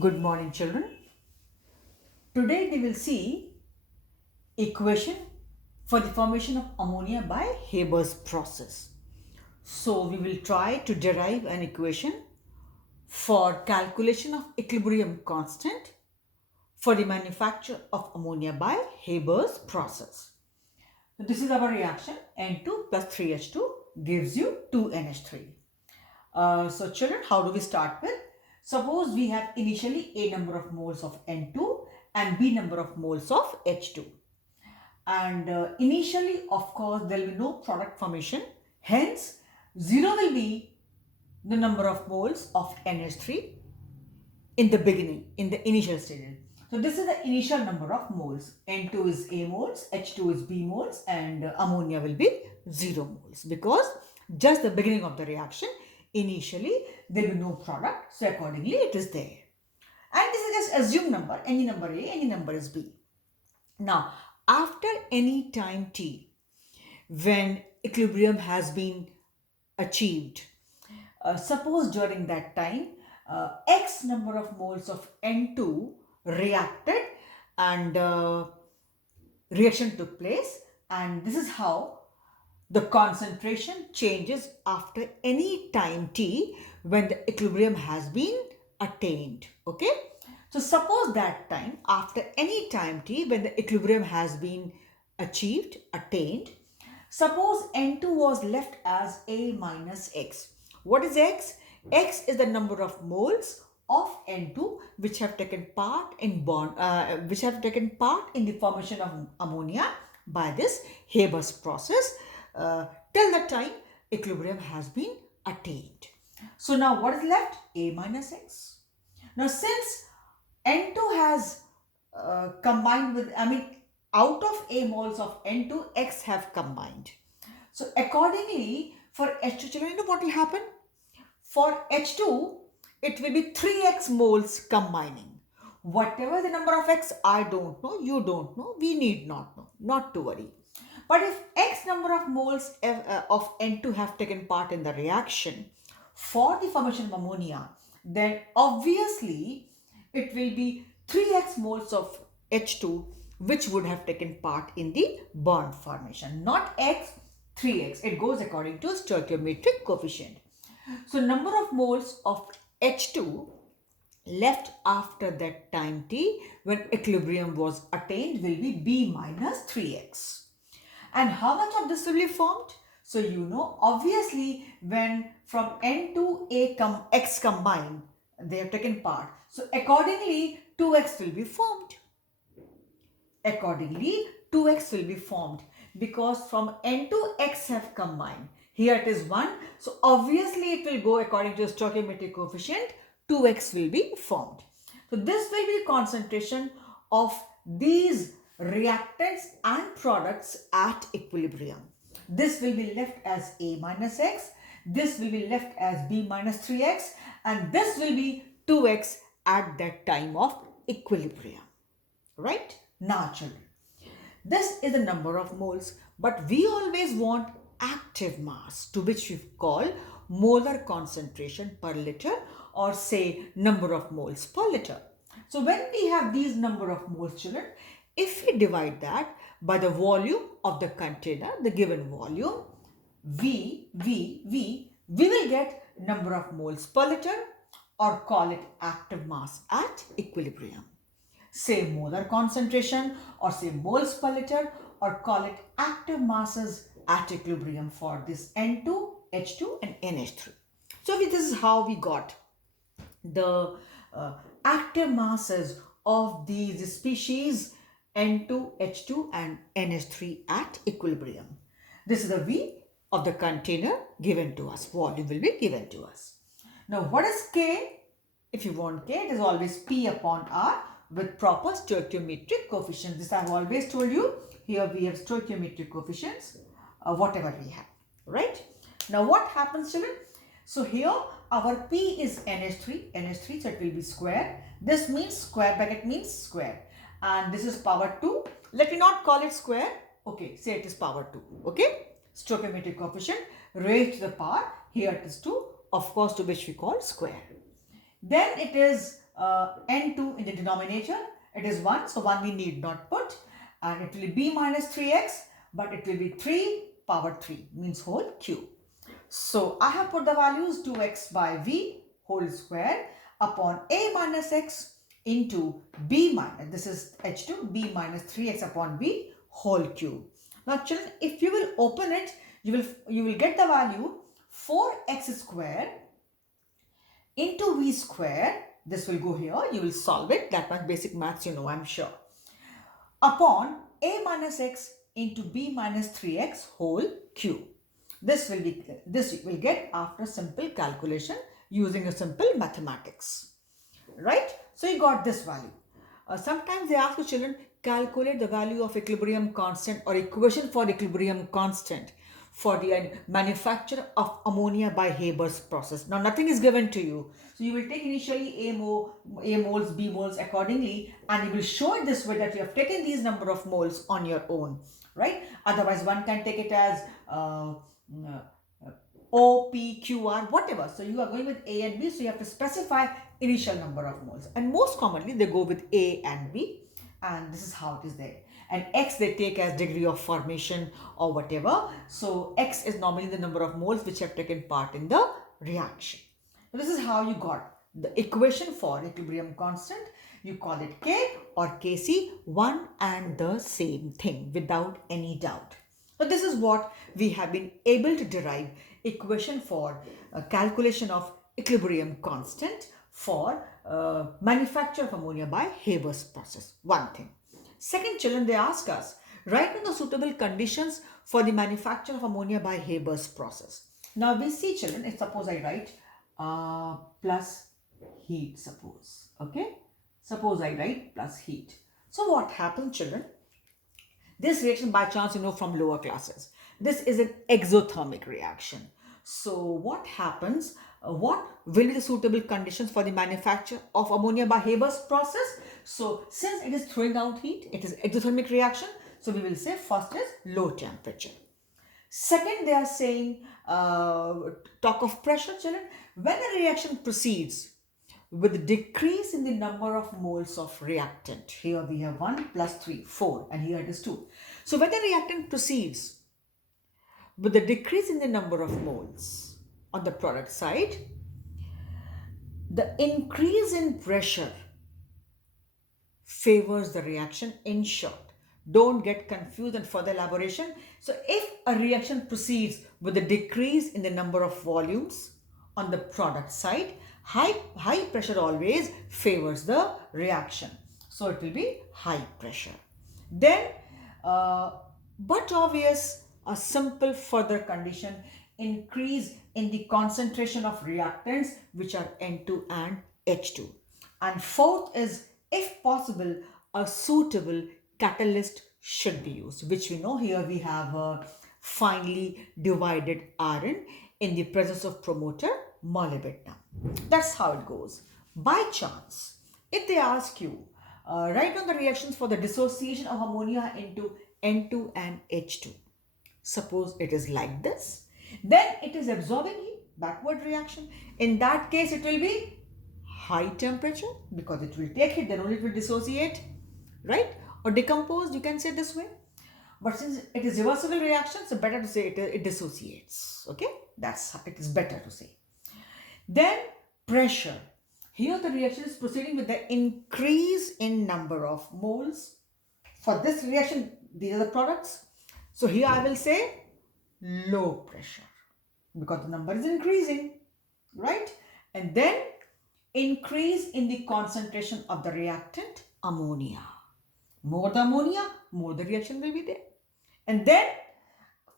Good morning, children. Today we will see equation for the formation of ammonia by Haber's process. So we will try to derive an equation for calculation of equilibrium constant for the manufacture of ammonia by Haber's process. So this is our reaction. N2 plus 3H2 gives you 2NH3. So children, how do we start with? Suppose we have initially A number of moles of N2 and B number of moles of H2. And initially, of course, there will be no product formation. Hence, 0 will be the number of moles of NH3 in the beginning, in the initial stages. So this is the initial number of moles. N2 is A moles, H2 is B moles, and ammonia will be 0 moles because just the beginning of the reaction, initially there will be no product, so accordingly it is there. And this is just assumed number, any number A, any number is B. Now, after any time t, when equilibrium has been achieved, suppose during that time, X number of moles of N2 reacted and reaction took place, and this is how the concentration changes after any time t when the equilibrium has been attained. Okay, so suppose that time, after any time t when the equilibrium has been attained, suppose N2 was left as A minus X. What is X? X is the number of moles of N2 which have taken part in the formation of ammonia by this Haber's process till the time equilibrium has been attained. So now what is left? A minus X. Now since N2 has combined with, out of A moles of N2, X have combined. So accordingly, for H2, children, you know what will happen? For H2, it will be 3X moles combining. Whatever the number of X, I don't know, you don't know, we need not know, not to worry. But if X number of moles of N2 have taken part in the reaction for the formation of ammonia, then obviously it will be 3X moles of H2 which would have taken part in the bond formation. Not X, 3X. It goes according to stoichiometric coefficient. So number of moles of H2 left after that time t when equilibrium was attained will be B minus 3X. And how much of this will be formed? So you know, obviously when from N to X combined, they have taken part. So accordingly, 2X will be formed. Accordingly, 2X will be formed because from N to X have combined. Here it is 1. So obviously it will go according to the stoichiometric coefficient. 2X will be formed. So this will be the concentration of these reactants and products at equilibrium. This will be left as A minus X. This will be left as B minus 3X. And this will be 2X at that time of equilibrium. Right? Now children, this is the number of moles, but we always want active mass, to which we call molar concentration per liter, or say number of moles per liter. So when we have these number of moles, children, if we divide that by the volume of the container, the given volume, we will get number of moles per liter, or call it active mass at equilibrium. Say molar concentration, or say moles per liter, or call it active masses at equilibrium for this N2, H2 and NH3. So this is how we got the active masses of these species N2, H2 and NH3 at equilibrium. This is the V of the container given to us. Volume will be given to us. Now what is K? If you want K, it is always P upon R with proper stoichiometric coefficients. This I have always told you. Here we have stoichiometric coefficients, whatever we have, right? Now what happens, children? So here our P is NH3, so it will be square. This means square bracket means square. And this is power 2. Let me not call it square. Okay, say it is power 2. Okay, stoichiometric coefficient raised to the power. Here it is 2, of course, to which we call square. Then it is N2 in the denominator. It is 1, so 1 we need not put. And it will be B minus 3x, but it will be 3 power 3, means whole cube. So I have put the values 2x by v whole square upon a minus x into b minus, this is h2, b minus 3x upon v whole cube. Now children, if you will open it, you will get the value 4x square into v square. This will go here. You will solve it. That much basic maths you know, I'm sure. Upon a minus x into b minus 3x whole cube. This you will get after simple calculation using a simple mathematics. Right? So you got this value. Sometimes they ask the children, calculate the value of equilibrium constant or equation for equilibrium constant for the manufacture of ammonia by Haber's process. Now nothing is given to you. So you will take initially A moles, B moles accordingly, and you will show it this way that you have taken these number of moles on your own, right? Otherwise one can take it as O, P, Q, R, whatever. So you are going with A and B, so you have to specify initial number of moles. And most commonly they go with A and B, and this is how it is there. And X they take as degree of formation or whatever. So X is normally the number of moles which have taken part in the reaction. So this is how you got the equation for equilibrium constant. You call it K or Kc, one and the same thing without any doubt. So this is what we have been able to derive equation for calculation of equilibrium constant for manufacture of ammonia by Haber's process. One thing. Second, children, they ask us, write down the suitable conditions for the manufacture of ammonia by Haber's process. Now we see, children, if suppose I write plus heat, suppose, okay? Suppose I write plus heat. So what happens, children? This reaction, by chance, you know from lower classes, this is an exothermic reaction. So what happens? What will be the suitable conditions for the manufacture of ammonia by Haber's process? So since it is throwing out heat, it is exothermic reaction. So we will say first is low temperature. Second, they are saying, talk of pressure, children. When a reaction proceeds with decrease in the number of moles of reactant, here we have 1 plus 3, 4, and here it is 2. So when the reactant proceeds with the decrease in the number of moles on the product side, the increase in pressure favors the reaction. In short, don't get confused and further elaboration. So if a reaction proceeds with a decrease in the number of volumes on the product side, high pressure always favors the reaction. So it will be high pressure. Then, but obvious, a simple further condition, increase in the concentration of reactants which are N2 and H2. And fourth is, if possible, a suitable catalyst should be used, which we know here we have a finely divided iron in the presence of promoter molybdenum. That's how it goes. By chance, if they ask you, write down the reactions for the dissociation of ammonia into N2 and H2. Suppose it is like this, then it is absorbing heat, backward reaction. In that case, it will be high temperature because it will take heat, then only it will dissociate, right? Or decomposed, you can say this way. But since it is reversible reaction, so better to say it dissociates. Okay, it is better to say. Then pressure. Here the reaction is proceeding with the increase in number of moles. For this reaction, these are the products. So here I will say low pressure because the number is increasing, right? And then increase in the concentration of the reactant ammonia. More the ammonia, more the reaction will be there. And then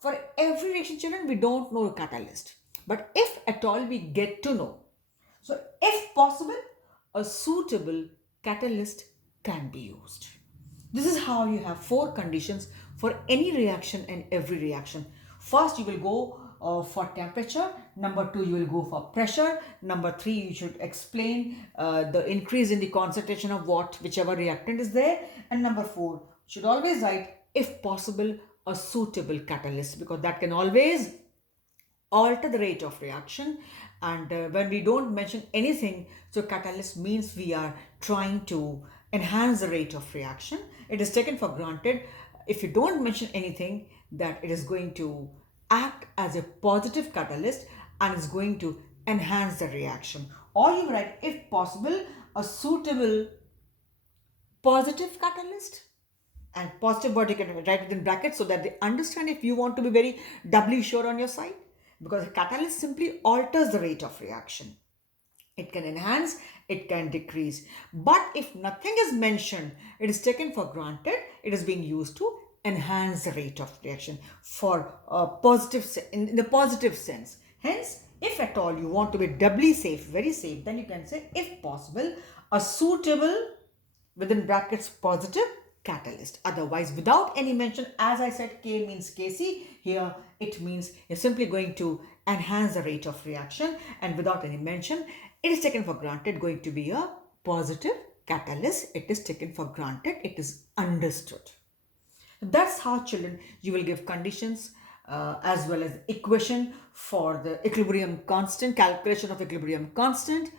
for every reaction, children, we don't know a catalyst. But if at all we get to know, so if possible, a suitable catalyst can be used. This is how you have 4 conditions for any reaction and every reaction. First, you will go for temperature. Number 2, you will go for pressure. Number 3, you should explain the increase in the concentration of whichever reactant is there. And number 4, you should always write, if possible, a suitable catalyst, because that can always alter the rate of reaction And when we don't mention anything, so catalyst means we are trying to enhance the rate of reaction. It is taken for granted if you don't mention anything that it is going to act as a positive catalyst and is going to enhance the reaction. Or you write, if possible, a suitable positive catalyst, and positive word you can write it in brackets so that they understand if you want to be very doubly sure on your side, because a catalyst simply alters the rate of reaction. It can enhance, it can decrease. But if nothing is mentioned, it is taken for granted it is being used to enhance the rate of reaction for a positive in the positive sense. Hence, if at all you want to be doubly safe, very safe, then you can say, if possible, a suitable, within brackets, positive catalyst. Otherwise, without any mention, as I said, K means Kc. Here it means you're simply going to enhance the rate of reaction, and without any mention, it is taken for granted going to be a positive catalyst. It is taken for granted. It is understood. That's how, children, you will give conditions as well as equation for the equilibrium constant, calculation of equilibrium constant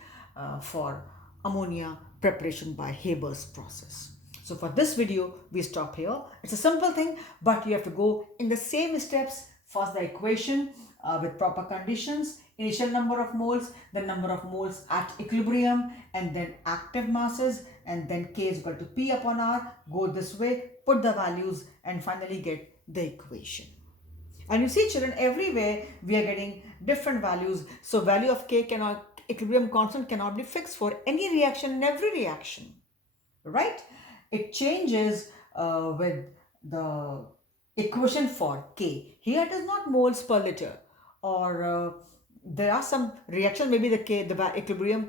for ammonia preparation by Haber's process. So for this video, we stop here. It's a simple thing, but you have to go in the same steps. First, the equation with proper conditions, initial number of moles, the number of moles at equilibrium, and then active masses, and then K is equal to P upon R. Go this way, put the values, and finally get the equation. And you see, children, everywhere we are getting different values. So value of K cannot, equilibrium constant cannot be fixed for any reaction in every reaction, right? It changes with the equation for K. Here it is not moles per liter, or there are some reactions, maybe the K, the equilibrium,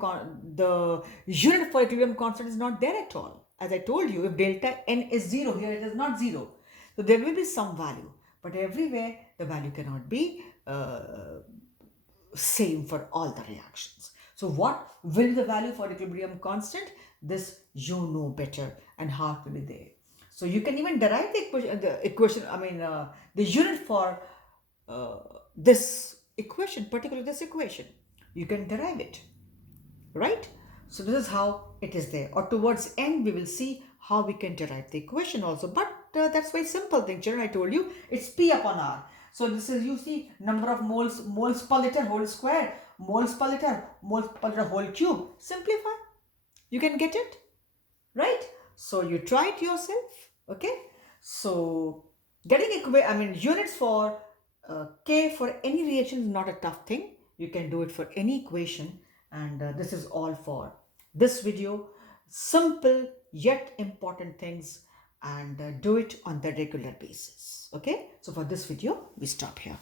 the unit for equilibrium constant is not there at all. As I told you, if delta N is 0, here it is not 0. So there will be some value, but everywhere the value cannot be same for all the reactions. So what will be the value for equilibrium constant? This you know better, and how it will be there. So you can even derive the equation, the unit for this equation, particularly this equation. You can derive it, right? So this is how it is there. Or towards end, we will see how we can derive the equation also. But that's very simple thing, children. I told you it's P upon R. So this is, you see, number of moles per liter whole square, moles per liter whole cube. Simplify. You can get it, right? So you try it yourself, okay? So getting units for K for any reaction is not a tough thing. You can do it for any equation, and this is all for this video. Simple yet important things, and do it on the regular basis, okay? So for this video, we stop here.